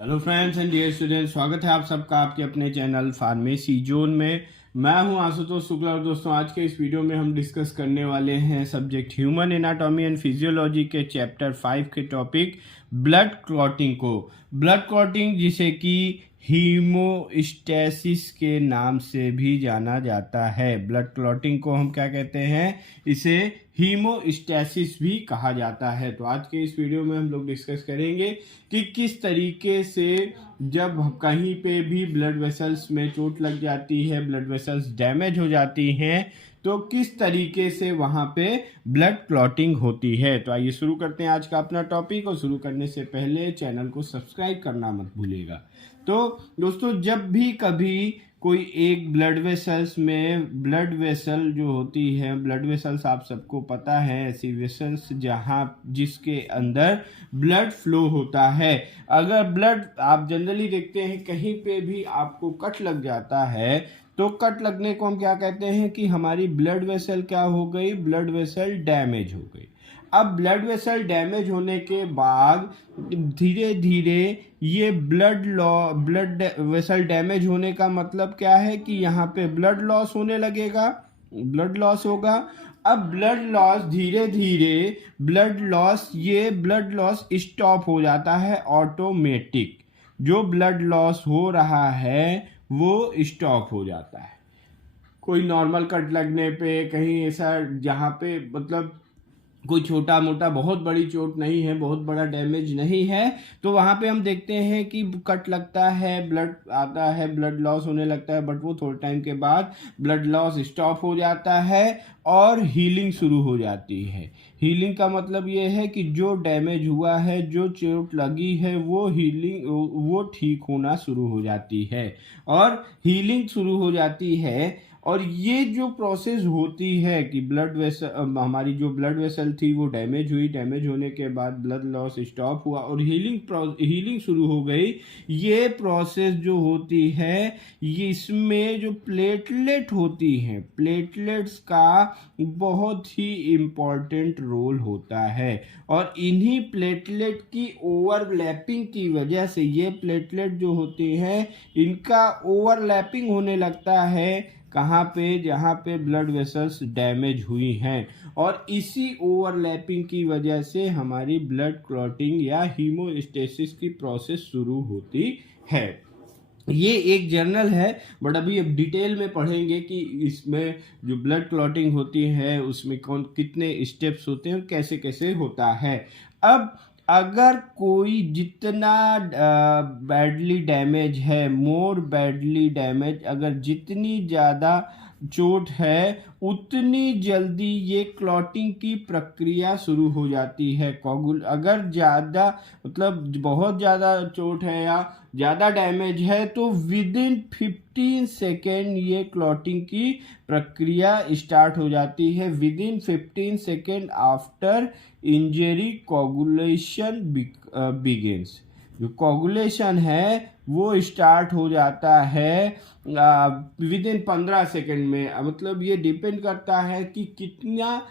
Hello friends and dear students, स्वागत है आप सबका आपके अपने चैनल फार्मेसी जोन में। मैं हूं आशुतोष शुक्ला और दोस्तों आज के इस वीडियो में हम डिस्कस करने वाले हैं subject human anatomy and physiology के चैप्टर 5 के टॉपिक ब्लड क्लॉटिंग को। ब्लड क्लॉटिंग जिसे कि हीमोस्टैसिस के नाम से भी जाना जाता है। ब्लड क्लॉटिंग को हम क्या कहते हैं? इसे हीमोस्टैसिस भी कहा जाता है। तो आज के इस वीडियो में हम लोग डिस्कस करेंगे कि किस तरीके से जब कहीं पे भी ब्लड वेसल्स में चोट लग जाती है, ब्लड वेसल्स डैमेज हो जाती हैं, तो किस तरीके से वहाँ पे ब्लड क्लॉटिंग होती है। तो आइए शुरू करते हैं आज का अपना टॉपिक। और शुरू करने से पहले चैनल को सब्सक्राइब करना मत भूलिएगा। तो दोस्तों, जब भी कभी कोई एक ब्लड वेसल्स में ब्लड वेसल जो होती है, ब्लड वेसल्स आप सबको पता है ऐसी वेसल्स जहाँ जिसके अंदर ब्लड फ्लो होता है। अगर ब्लड आप जनरली देखते हैं कहीं पे भी आपको कट लग जाता है, तो कट लगने को हम क्या कहते हैं कि हमारी ब्लड वेसल क्या हो गई? ब्लड वेसल डैमेज हो गई। अब ब्लड वेसल डैमेज होने के बाद धीरे धीरे ये ब्लड वेसल डैमेज होने का मतलब क्या है कि यहाँ पे ब्लड लॉस होने लगेगा, ब्लड लॉस होगा। अब ब्लड लॉस धीरे धीरे ब्लड लॉस स्टॉप हो जाता है ऑटोमेटिक। जो ब्लड लॉस हो रहा है वो स्टॉप हो जाता है। कोई नॉर्मल कट लगने पे, कहीं ऐसा जहाँ पे मतलब कोई छोटा मोटा बहुत बड़ी चोट नहीं है, बहुत बड़ा डैमेज नहीं है, तो वहाँ पे हम देखते हैं कि कट लगता है, ब्लड आता है, ब्लड लॉस होने लगता है, बट वो थोड़े टाइम के बाद ब्लड लॉस स्टॉप हो जाता है और हीलिंग शुरू हो जाती है। हीलिंग का मतलब ये है कि जो डैमेज हुआ है, जो चोट लगी है, वो ठीक होना शुरू हो जाती है और हीलिंग शुरू हो जाती है। और ये जो प्रोसेस होती है कि ब्लड वेसल, हमारी जो ब्लड वेसल थी वो डैमेज हुई, डैमेज होने के बाद ब्लड लॉस स्टॉप हुआ और हीलिंग शुरू हो गई। ये प्रोसेस जो होती है, ये इसमें जो प्लेटलेट होती हैं, प्लेटलेट्स का बहुत ही इम्पॉर्टेंट रोल होता है। और इन्हीं प्लेटलेट की ओवरलैपिंग की वजह से, ये प्लेटलेट जो होती हैं इनका ओवरलैपिंग होने लगता है कहाँ पे? जहाँ पे ब्लड वेसल्स डैमेज हुई हैं। और इसी ओवरलैपिंग की वजह से हमारी ब्लड क्लॉटिंग या हीमोस्टेसिस की प्रोसेस शुरू होती है। ये एक जर्नल है, बट अभी अब डिटेल में पढ़ेंगे कि इसमें जो ब्लड क्लॉटिंग होती है उसमें कौन कितने स्टेप्स होते हैं और कैसे कैसे होता है। अब अगर कोई जितना बैडली डैमेज है, मोर बैडली डैमेज, अगर जितनी ज़्यादा चोट है उतनी जल्दी ये क्लॉटिंग की प्रक्रिया शुरू हो जाती है। अगर ज़्यादा मतलब बहुत ज़्यादा चोट है या ज़्यादा डैमेज है तो विद इन 15 सेकेंड ये क्लॉटिंग की प्रक्रिया स्टार्ट हो जाती है। With in 15 second after injury coagulation begins. जो कोगुलेशन है वो स्टार्ट हो जाता है विद इन 15 सेकेंड में। मतलब ये डिपेंड करता है कि कितना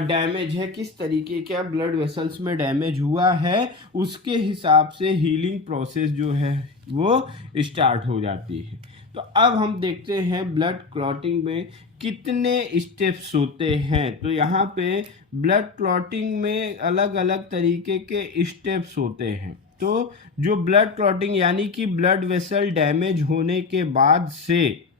डैमेज है, किस तरीके का ब्लड वेसल्स में डैमेज हुआ है, उसके हिसाब से हीलिंग प्रोसेस जो है वो स्टार्ट हो जाती है। तो अब हम देखते हैं ब्लड क्लॉटिंग में कितने स्टेप्स होते हैं। तो यहाँ पे ब्लड क्लॉटिंग में अलग अलग तरीके के स्टेप्स होते हैं। तो जो ब्लड क्लॉटिंग यानी कि ब्लड वेसल डैमेज होने के बाद से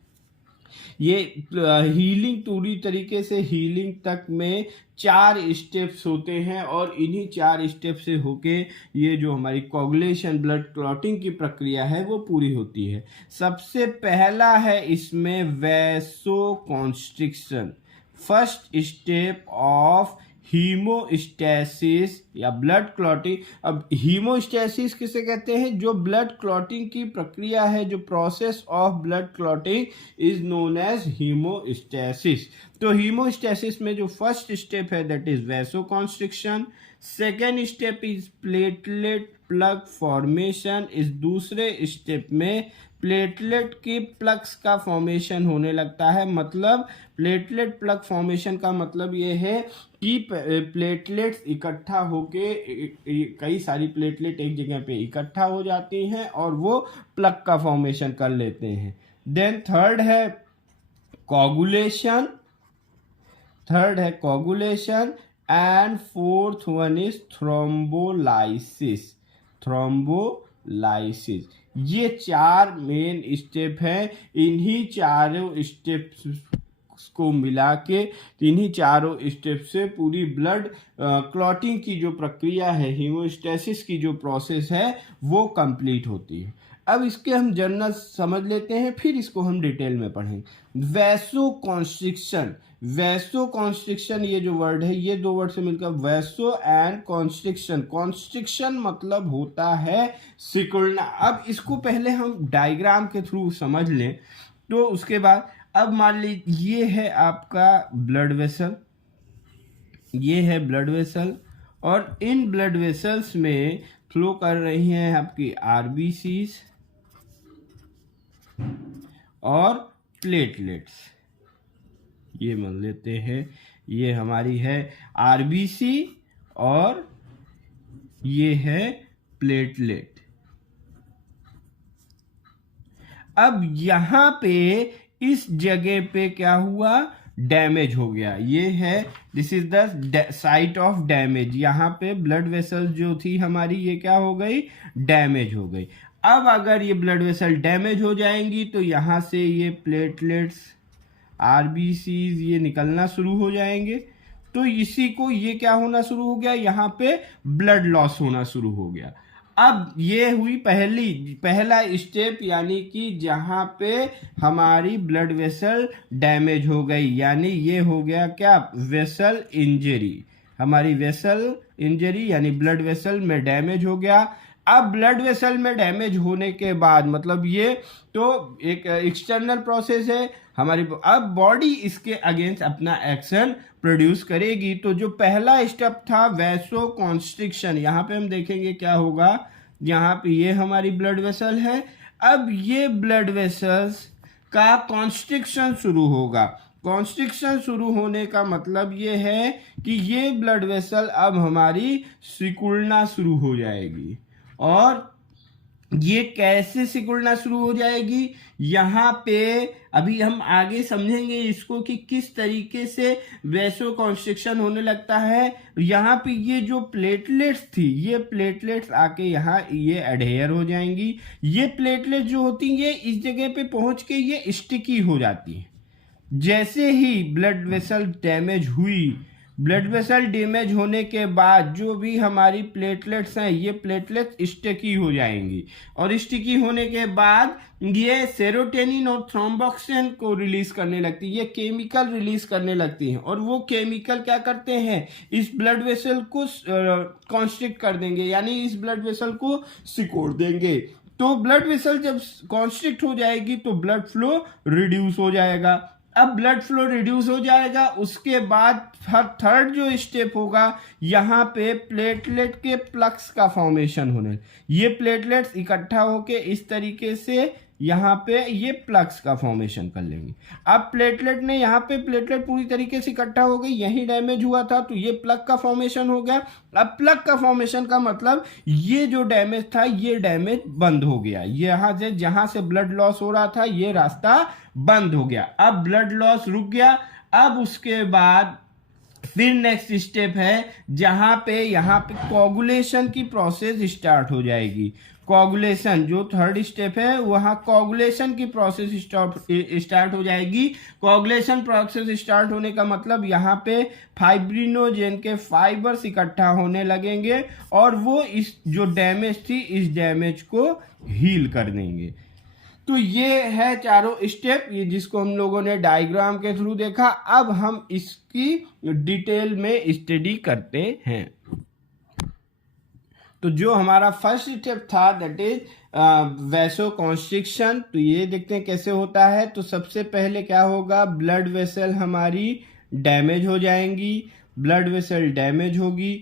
ये हीलिंग, पूरी तरीके से हीलिंग तक में 4 स्टेप्स होते हैं और इन्हीं 4 स्टेप से होके ये जो हमारी कोगुलेशन, ब्लड क्लॉटिंग की प्रक्रिया है वो पूरी होती है। सबसे पहला है इसमें वैसोकॉन्स्ट्रिक्शन, फर्स्ट स्टेप ऑफ हीमोस्टैसिस या ब्लड क्लॉटिंग। अब हीमोस्टैसिस किसे कहते हैं? जो ब्लड क्लॉटिंग की प्रक्रिया है, जो process of blood clotting is known as haemostasis. तो हीमोस्टैसिस में जो फर्स्ट स्टेप है that is vasoconstriction. Second step is plug formation, इस दूसरे स्टेप में प्लेटलेट की प्लग्स का फॉर्मेशन होने लगता है। मतलब प्लेटलेट प्लग फॉर्मेशन का मतलब ये है कि प्लेटलेट्स इकट्ठा होके, कई सारी प्लेटलेट एक जगह पे इकट्ठा हो जाती हैं और वो प्लग का फॉर्मेशन कर लेते हैं। देन थर्ड है coagulation and fourth one is thrombolysis. ये 4 मेन स्टेप हैं। इन्हीं चारों स्टेप्स को मिला के, इन्हीं चारों स्टेप से पूरी ब्लड क्लॉटिंग की जो प्रक्रिया है, हीमोस्टेसिस की जो प्रोसेस है, वो कंप्लीट होती है। अब इसके हम जनरल समझ लेते हैं, फिर इसको हम डिटेल में पढ़ेंगे। वैसोकॉन्स्ट्रिक्शन, ये जो वर्ड है, ये 2 वर्ड से मिलकर वैसो एंड कॉन्स्ट्रिक्शन मतलब होता है सिकुड़ना। अब इसको पहले हम डायग्राम के थ्रू समझ लें, तो उसके बाद अब मान लीजिए ये है आपका ब्लड वेसल, और इन ब्लड वेसल्स में फ्लो कर रही हैं आपकी आरबीसीज और प्लेटलेट्स। ये मान लेते हैं ये हमारी है आरबीसी और ये है प्लेटलेट। अब यहां पे इस जगह पे क्या हुआ, डैमेज हो गया। ये है, this is the site of damage. यहाँ पे ब्लड वेसल जो थी हमारी, ये क्या हो गई, डैमेज हो गई। अब अगर ये ब्लड वेसल डैमेज हो जाएंगी तो यहाँ से ये प्लेटलेट्स, आरबीसीज ये निकलना शुरू हो जाएंगे। तो इसी को ये क्या होना शुरू हो गया, यहाँ पे ब्लड लॉस होना शुरू हो गया। अब ये हुई पहला स्टेप, यानी कि जहां पे हमारी ब्लड वेसल डैमेज हो गई, यानी ये हो गया क्या, वेसल इंजरी। हमारी वेसल इंजरी यानी ब्लड वेसल में डैमेज हो गया। अब ब्लड वेसल में डैमेज होने के बाद, मतलब ये तो एक एक्सटर्नल प्रोसेस है हमारी, अब बॉडी इसके अगेंस्ट अपना एक्शन प्रोड्यूस करेगी। तो जो पहला स्टेप था वैसोकॉन्स्ट्रिक्शन, यहाँ पे हम देखेंगे क्या होगा। यहाँ पे ये हमारी ब्लड वेसल है, अब ये ब्लड वेसल्स का कॉन्स्ट्रिक्शन शुरू होगा। कॉन्स्ट्रिक्शन शुरू होने का मतलब ये है कि ये ब्लड वेसल अब हमारी सिकुड़ना शुरू हो जाएगी। और ये कैसे सिकुड़ना शुरू हो जाएगी, यहाँ पे अभी हम आगे समझेंगे इसको कि किस तरीके से वैसोकॉन्स्ट्रिक्शन होने लगता है। यहाँ पे ये जो प्लेटलेट्स थी, ये प्लेटलेट्स आके यहाँ ये एडहेयर हो जाएंगी। ये प्लेटलेट्स जो होती हैं इस जगह पे पहुंच के ये स्टिकी हो जाती है। जैसे ही ब्लड वेसल डैमेज हुई, ब्लड वेसल डैमेज होने के बाद जो भी हमारी प्लेटलेट्स हैं, ये प्लेटलेट्स स्टिकी हो जाएंगी, और स्टिकी होने के बाद ये सेरोटोनिन और थ्रोम्बोक्सिन को रिलीज करने लगती है, ये केमिकल रिलीज करने लगती हैं। और वो केमिकल क्या करते हैं, इस ब्लड वेसल को कॉन्स्ट्रिक्ट कर देंगे, यानी इस ब्लड वेसल को सिकोड़ देंगे। तो ब्लड वेसल जब कॉन्स्ट्रिक्ट हो जाएगी तो ब्लड फ्लो रिड्यूस हो जाएगा। अब ब्लड फ्लो रिड्यूस हो जाएगा, उसके बाद थर्ड जो स्टेप होगा, यहाँ पे प्लेटलेट के प्लग्स का फॉर्मेशन होने, ये प्लेटलेट्स इकट्ठा होके इस तरीके से यहाँ पे ये प्लग्स का फॉर्मेशन कर लेंगे। अब प्लेटलेट ने, यहाँ पे प्लेटलेट पूरी तरीके से इकट्ठा हो गई, यही डैमेज हुआ था तो ये प्लग का फॉर्मेशन हो गया। अब प्लग का फॉर्मेशन का मतलब ये जो डैमेज था ये डैमेज बंद हो गया, यहाँ से जहां से ब्लड लॉस हो रहा था ये रास्ता बंद हो गया। अब ब्लड लॉस रुक गया। अब उसके बाद फिर नेक्स्ट स्टेप है जहां पे यहाँ पे कोगुलेशन की प्रोसेस स्टार्ट हो जाएगी। कोगुलेशन जो थर्ड स्टेप है, वहां कोगुलेशन की प्रोसेस स्टार्ट हो जाएगी। कोगुलेशन प्रोसेस स्टार्ट होने का मतलब यहाँ पे फाइब्रिनोजेन के फाइबर्स इकट्ठा होने लगेंगे और वो इस जो डैमेज थी इस डैमेज को हील कर देंगे। तो ये है चारों स्टेप, ये जिसको हम लोगों ने डायग्राम के थ्रू देखा। अब हम इसकी डिटेल में स्टडी करते हैं। तो जो हमारा फर्स्ट स्टेप था दैट इज वैसोकॉन्स्ट्रिक्शन, तो ये देखते हैं कैसे होता है। तो सबसे पहले क्या होगा, ब्लड वेसल हमारी डैमेज हो जाएंगी। ब्लड वेसल डैमेज होगी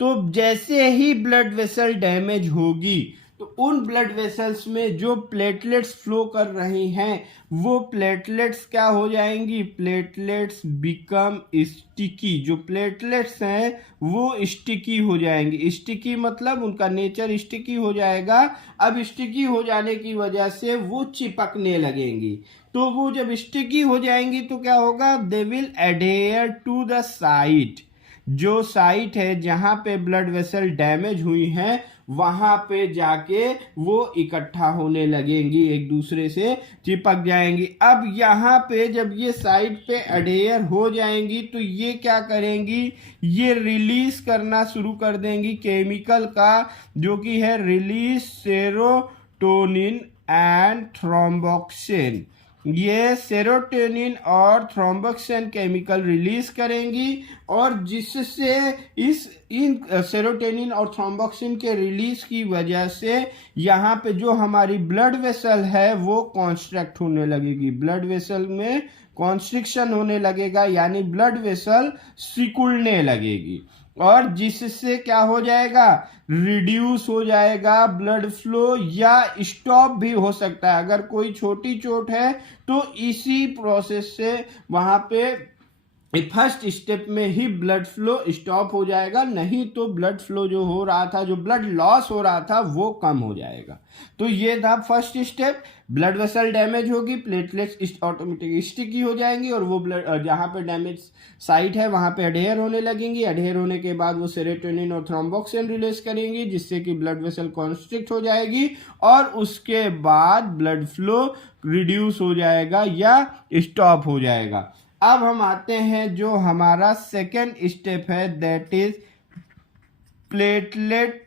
तो जैसे ही ब्लड वेसल डैमेज होगी तो उन ब्लड वेसल्स में जो प्लेटलेट्स फ्लो कर रही हैं वो प्लेटलेट्स क्या हो जाएंगी, प्लेटलेट्स बिकम स्टिकी। जो प्लेटलेट्स हैं वो स्टिकी हो जाएंगी। स्टिकी मतलब उनका नेचर स्टिकी हो जाएगा। अब स्टिकी हो जाने की वजह से वो चिपकने लगेंगी। तो वो जब स्टिकी हो जाएंगी तो क्या होगा, they will adhere to the site. जो साइट है जहां पे ब्लड वेसल डैमेज हुई हैं वहां पे जाके वो इकट्ठा होने लगेंगी, एक दूसरे से चिपक जाएंगी। अब यहाँ पे जब ये साइट पे अडेयर हो जाएंगी तो ये क्या करेंगी, ये रिलीज करना शुरू कर देंगी केमिकल का, जो कि है रिलीज सेरोटोनिन एंड थ्रोम्बोक्सिन। ये सेरोटोनिन और थ्रोम्बोक्सिन केमिकल रिलीज करेंगी और जिससे इन सेरोटोनिन और थ्रोम्बोक्सिन के रिलीज की वजह से यहाँ पे जो हमारी ब्लड वेसल है वो कॉन्स्ट्रक्ट होने लगेगी। ब्लड वेसल में कॉन्स्ट्रिक्शन होने लगेगा, यानी ब्लड वेसल सिकुड़ने लगेगी और जिससे क्या हो जाएगा, रिड्यूस हो जाएगा ब्लड फ्लो या स्टॉप भी हो सकता है। अगर कोई छोटी चोट है तो इसी प्रोसेस से वहां पे फर्स्ट स्टेप में ही ब्लड फ्लो स्टॉप हो जाएगा, नहीं तो ब्लड फ्लो जो हो रहा था, जो ब्लड लॉस हो रहा था वो कम हो जाएगा। तो ये था first step. Blood vessel damage होगी, प्लेटलेट्स ऑटोमेटिक स्टिकी हो जाएंगी और वो ब्लड जहाँ पे डैमेज साइट है वहाँ पे अडेयर होने लगेंगी। अडेयर होने के बाद वो सेरोटोनिन और थ्रोम्बोक्सिन रिलीज करेंगी जिससे कि ब्लड वेसल कॉन्स्ट्रिक्ट हो जाएगी और उसके बाद ब्लड फ्लो रिड्यूस हो जाएगा या स्टॉप हो जाएगा। अब हम आते हैं जो हमारा सेकेंड स्टेप है, that is platelet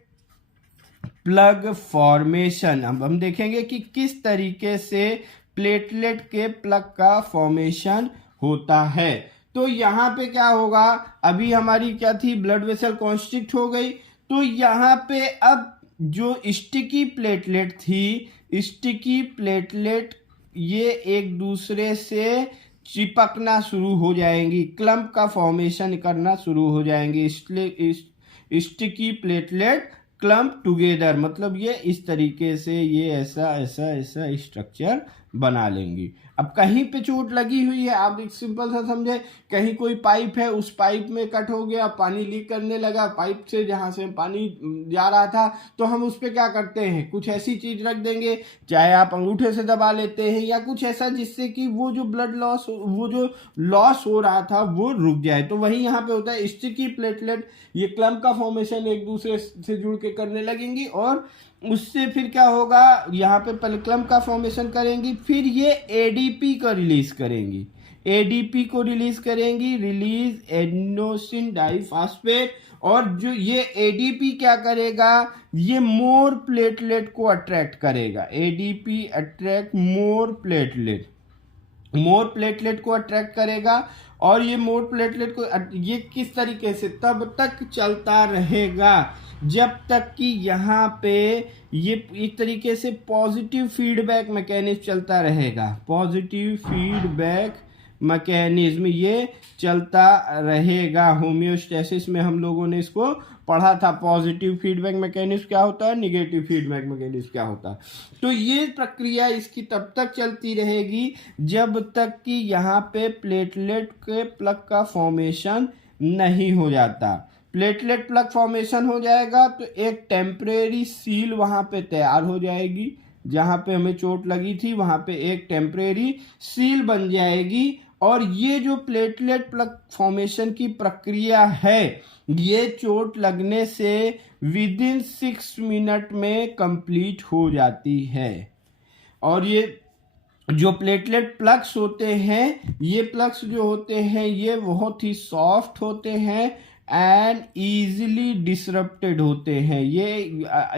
plug formation. अब हम देखेंगे कि किस तरीके से प्लेटलेट के प्लग का फॉर्मेशन होता है। तो यहाँ पे क्या होगा, अभी हमारी क्या थी, ब्लड वेसल कॉन्स्ट्रिक्ट हो गई, तो यहाँ पे अब जो स्टिकी प्लेटलेट थी, स्टिकी प्लेटलेट ये एक दूसरे से चिपकना शुरू हो जाएंगी, क्लम्प का फॉर्मेशन करना शुरू हो जाएंगी। इसलिए स्टिकी प्लेटलेट क्लम्प टुगेदर, मतलब ये इस तरीके से ये ऐसा ऐसा ऐसा स्ट्रक्चर बना लेंगी। अब कहीं पे चोट लगी हुई है, आप एक सिंपल सा समझे, कहीं कोई पाइप है, उस पाइप में कट हो गया, पानी लीक करने लगा, पाइप से जहाँ से पानी जा रहा था, तो हम उस पर क्या करते हैं, कुछ ऐसी चीज रख देंगे, चाहे आप अंगूठे से दबा लेते हैं या कुछ ऐसा जिससे कि वो जो ब्लड लॉस, वो जो लॉस हो रहा था वो रुक जाए। तो वही यहाँ पे होता है, स्टिकी प्लेटलेट ये क्लम्प का फॉर्मेशन एक दूसरे से जुड़ के करने लगेंगी और उससे फिर क्या होगा, यहाँ पे पहले क्लम्प का फॉर्मेशन करेंगी, फिर ये एडीपी को रिलीज करेंगी। एडीपी को रिलीज करेंगी, रिलीज एडिनोसिन डाइफॉस्फेट। और जो ये एडीपी क्या करेगा, ये मोर प्लेटलेट को अट्रैक्ट करेगा। एडीपी अट्रैक्ट मोर प्लेटलेट, मोर प्लेटलेट को अट्रैक्ट करेगा। और ये मोर प्लेटलेट को ये किस तरीके से, तब तक चलता रहेगा जब तक कि यहाँ पे ये एक तरीके से पॉजिटिव फीडबैक मैकेनिज्म चलता रहेगा। पॉजिटिव फीडबैक मैकेनिज्म ये चलता रहेगा। होम्योस्टेसिस में हम लोगों ने इसको पढ़ा था, पॉजिटिव फीडबैक मैकेनिज्म क्या होता है, निगेटिव फीडबैक मैकेनिज्म क्या होता है। तो ये प्रक्रिया इसकी तब तक चलती रहेगी जब तक कि यहाँ पे प्लेटलेट के प्लग का फॉर्मेशन नहीं हो जाता। प्लेटलेट प्लग फॉर्मेशन हो जाएगा तो एक टेम्परेरी सील वहाँ पे तैयार हो जाएगी, जहाँ पे हमें चोट लगी थी वहाँ पे एक टेम्परेरी सील बन जाएगी। और ये जो प्लेटलेट प्लग फॉर्मेशन की प्रक्रिया है, ये चोट लगने से विद इन 6 मिनट में कंप्लीट हो जाती है। और ये जो प्लेटलेट प्लग्स होते हैं, ये प्लग्स जो होते हैं ये बहुत ही सॉफ्ट होते हैं एंड ईजिली डिसरप्टेड होते हैं। ये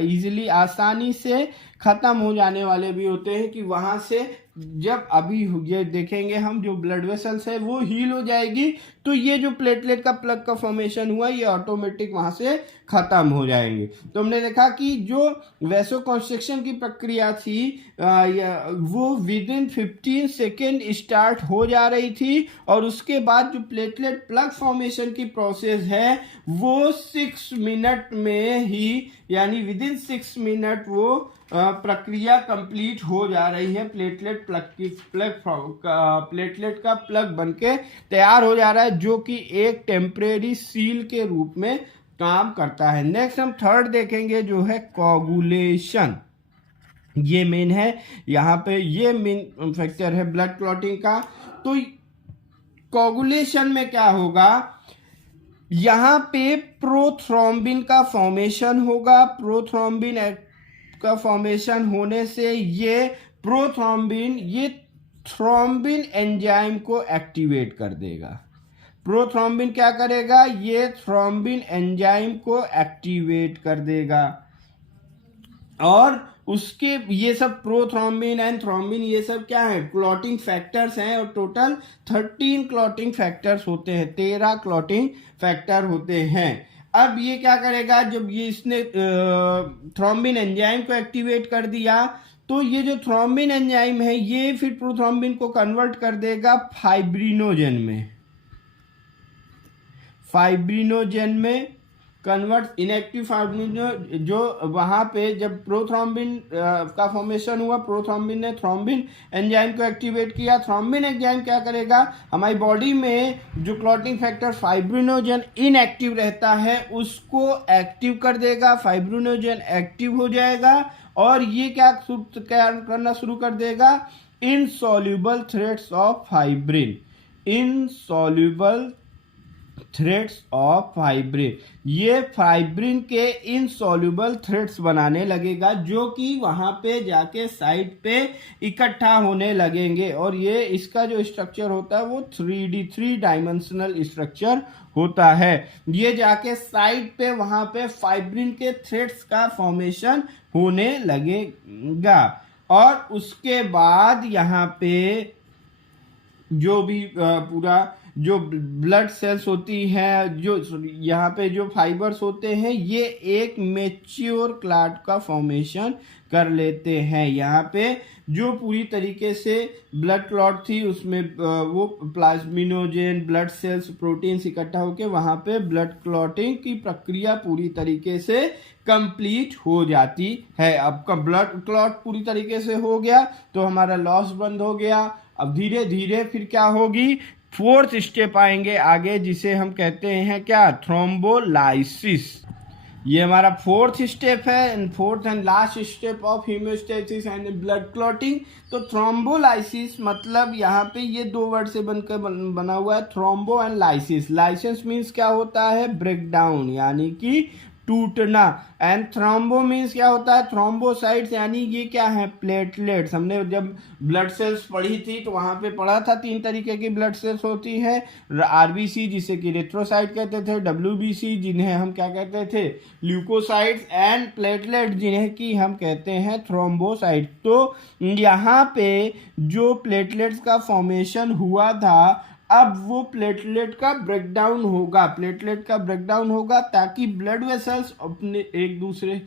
ईजिली आसानी से ख़त्म हो जाने वाले भी होते हैं कि वहाँ से जब अभी ये देखेंगे हम जो ब्लड वेसल्स है वो हील हो जाएगी, तो ये जो प्लेटलेट का प्लग का फॉर्मेशन हुआ ये ऑटोमेटिक वहां से खत्म हो जाएंगे। तो हमने देखा कि जो वैसो कंस्ट्रक्शन की प्रक्रिया थी वो विद इन 15 सेकेंड स्टार्ट हो जा रही थी, और उसके बाद जो प्लेटलेट प्लग फॉर्मेशन की प्रोसेस है वो 6 मिनट में ही, यानी विद इन 6 मिनट वो प्रक्रिया कंप्लीट हो जा रही है। प्लेटलेट का प्लग बनके तैयार हो जा रहा है, जो कि एक टेम्परेरी सील के रूप में काम करता है। नेक्स्ट हम थर्ड देखेंगे जो है कोगुलेशन। ये मेन है, यहाँ पे ये मेन फैक्टर है ब्लड क्लॉटिंग का। तो कोगुलेशन में क्या होगा, यहाँ पे प्रोथ्रोम्बिन का फॉर्मेशन होगा। प्रोथ्रोम्बिन का फॉर्मेशन होने से ये प्रोथ्रोम्बिन ये थ्रोम्बिन एंजाइम को एक्टिवेट कर देगा। प्रोथ्रोम्बिन क्या करेगा, ये थ्रोम्बिन एंजाइम को एक्टिवेट कर देगा, और उसके ये सब प्रोथ्रोम्बिन एंड थ्रोम्बिन ये सब क्या है, क्लॉटिंग फैक्टर्स हैं, और टोटल 13 क्लॉटिंग फैक्टर्स होते हैं, 13 क्लॉटिंग फैक्टर होते हैं। अब ये क्या करेगा, जब ये इसने थ्रोम्बिन एंजाइम को एक्टिवेट कर दिया, तो ये जो थ्रोम्बिन एंजाइम है ये फिर प्रोथ्रोम्बिन को कन्वर्ट कर देगा फाइब्रिनोजेन में। फाइब्रिनोजेन में कन्वर्ट इनएक्टिव फाइब्रिनोजेन, जो वहां पे जब प्रोथ्रोम्बिन का फॉर्मेशन हुआ, प्रोथ्रोम्बिन ने थ्रोम्बिन एंजाइम को एक्टिवेट किया। थ्रोम्बिन एंजाइम क्या करेगा, हमारी बॉडी में जो क्लॉटिंग फैक्टर फाइब्रिनोजेन इनएक्टिव रहता है उसको एक्टिव कर देगा। फाइब्रिनोजेन एक्टिव हो जाएगा और ये क्या करना शुरू कर देगा, insoluble threads of fibrin. Insoluble threads of fibrin, ये फाइब्रिन के इनसॉल्युबल थ्रेड्स बनाने लगेगा, जो कि वहां पे जाके साइड पे इकट्ठा होने लगेंगे। और ये इसका जो स्ट्रक्चर होता है वो 3 डायमेंशनल स्ट्रक्चर होता है। ये जाके साइड पे वहां पे फाइब्रिन के थ्रेड्स का फॉर्मेशन होने लगेगा, और उसके बाद यहाँ पे जो भी पूरा जो ब्लड सेल्स होती हैं, जो यहाँ पे जो फाइबर्स होते हैं, ये एक मैच्योर क्लॉट का फॉर्मेशन कर लेते हैं। यहाँ पे जो पूरी तरीके से ब्लड क्लॉट थी उसमें वो प्लाज्मिनोजेन, ब्लड सेल्स, प्रोटीन्स इकट्ठा होकर वहाँ पे ब्लड क्लॉटिंग की प्रक्रिया पूरी तरीके से कंप्लीट हो जाती है। अब का ब्लड क्लॉट पूरी तरीके से हो गया तो हमारा लॉस बंद हो गया। अब धीरे धीरे फिर क्या होगी, फोर्थ स्टेप आएंगे आगे, जिसे हम कहते हैं क्या, थ्रोम्बोलाइसिस। ये हमारा फोर्थ स्टेप है, fourth and last step of haemostasis and blood clotting. तो थ्रोम्बोलाइसिस मतलब यहाँ पे ये 2 वर्ड से बनकर बना हुआ है, thrombo and lysis. Lysis means क्या होता है, ब्रेक डाउन, यानी कि टूटना। एंड थ्रोम्बो मीन्स क्या होता है, थ्रोम्बोसाइट्स, यानी ये क्या है, प्लेटलेट्स। हमने जब ब्लड सेल्स पढ़ी थी तो वहां पे पढ़ा था 3 तरीके की ब्लड सेल्स होती है, आरबीसी जिसे कि रेट्रोसाइट कहते थे, डब्ल्यूबीसी जिन्हें हम क्या कहते थे, ल्यूकोसाइट्स, एंड प्लेटलेट जिन्हें कि हम कहते हैं थ्रोम्बोसाइट। तो यहाँ पे जो प्लेटलेट्स का फॉर्मेशन हुआ था, अब वो प्लेटलेट का ब्रेकडाउन होगा, ताकि ब्लड वेसल्स अपने एक दूसरे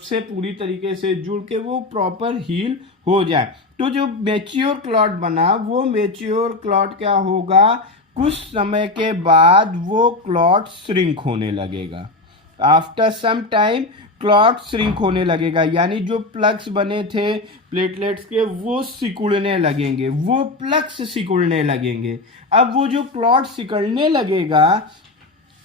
से पूरी तरीके से जुड़ के वो प्रॉपर हील हो जाए। तो जो मैच्योर क्लॉट बना, वो मैच्योर क्लॉट क्या होगा, कुछ समय के बाद वो क्लॉट श्रिंक होने लगेगा। After some time clot shrink होने लगेगा, यानी जो प्लग्स बने थे प्लेटलेट्स के वो सिकुड़ने लगेंगे, वो प्लग्स सिकुड़ने लगेंगे। अब वो जो क्लॉट सिकुड़ने लगेगा,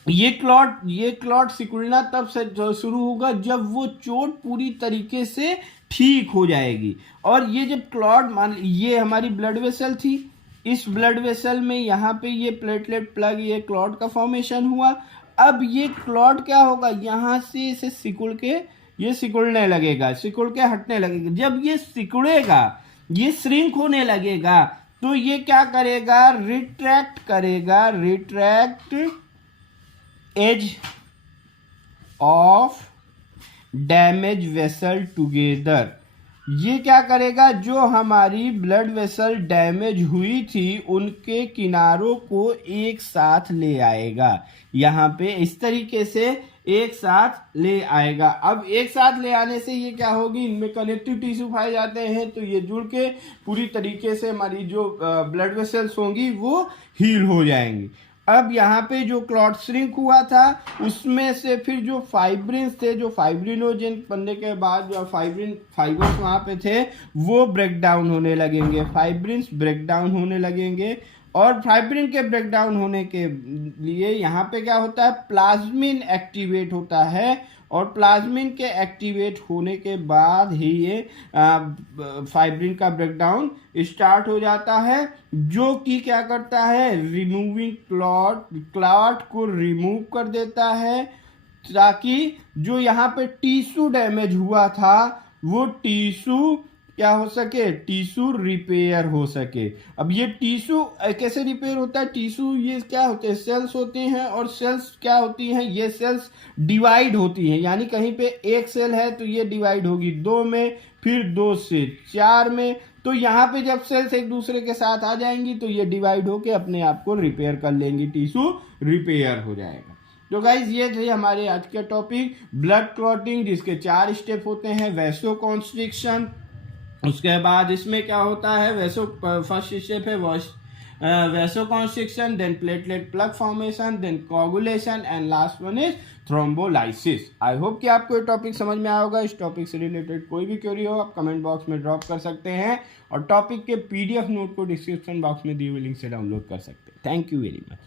ये क्लॉट सिकुड़ना तब से शुरू होगा जब वो चोट पूरी तरीके से ठीक हो जाएगी। और ये जब क्लॉट, मान ये हमारी ब्लड वेसल थी, इस ब्लड वेसल में यहाँ पे ये प्लेटलेट प्लग, ये क्लॉट का फॉर्मेशन हुआ। अब ये क्लॉट क्या होगा, यहाँ से इसे सिकुड़ के ये सिकुड़ने लगेगा, सिकुड़ के हटने लगेगा। जब ये सिकुड़ेगा, ये श्रिंक होने लगेगा, तो ये क्या करेगा, रिट्रैक्ट करेगा, retract edge of damage vessel together. ये क्या करेगा, जो हमारी ब्लड वेसल डैमेज हुई थी उनके किनारों को एक साथ ले आएगा, यहाँ पे इस तरीके से एक साथ ले आएगा। अब एक साथ ले आने से ये क्या होगी, इनमें कनेक्टिव टिश्यू पाए जाते हैं, तो ये जुड़ के पूरी तरीके से हमारी जो ब्लड वेसल्स होंगी वो हील हो जाएंगी। अब यहाँ पे जो क्लॉट श्रिंक हुआ था उसमें से फिर जो फाइब्रिन्स थे, जो फाइब्रिनोजेन बनने के बाद जो फाइबर्स वहाँ पे थे वो ब्रेक डाउन होने लगेंगे, फाइब्रिन्स ब्रेक डाउन होने लगेंगे। और फाइब्रिन के ब्रेक डाउन होने के लिए यहाँ पे क्या होता है, प्लाज्मिन एक्टिवेट होता है, और प्लाज्मिन के एक्टिवेट होने के बाद ही ये फाइब्रिन का ब्रेकडाउन स्टार्ट हो जाता है, जो कि क्या करता है, रिमूविंग क्लॉट को रिमूव कर देता है, ताकि जो यहाँ पे टिश्यू डैमेज हुआ था वो टिश्यू क्या हो सके, टिश्यू रिपेयर हो सके। अब ये टिश्यू कैसे रिपेयर होता है, टिश्यू ये क्या होते हैं, सेल्स होते हैं, और सेल्स क्या होती हैं, ये सेल्स डिवाइड होती हैं, यानी कहीं पे एक सेल है तो ये डिवाइड होगी 2 में, फिर 2 से 4 में, तो यहाँ पे जब सेल्स एक दूसरे के साथ आ जाएंगी तो ये डिवाइड होके अपने आप को रिपेयर कर लेंगी, टिश्यू रिपेयर हो जाएगा। तो गाइज ये थे हमारे आज के टॉपिक, ब्लड क्लॉटिंग, जिसके 4 स्टेप होते हैं। वैसोकॉन्स्ट्रिक्शन, उसके बाद इसमें क्या होता है, फर्स्ट स्टेप है vasoconstriction, then platelet plug formation, then coagulation, and last one is thrombolysis. I hope कि आपको ये टॉपिक समझ में आया होगा। इस टॉपिक से रिलेटेड कोई भी क्वेरी हो आप कमेंट बॉक्स में ड्रॉप कर सकते हैं, और टॉपिक के PDF नोट को डिस्क्रिप्शन बॉक्स में दिए हुए लिंक से डाउनलोड कर सकते हैं। Thank you very much.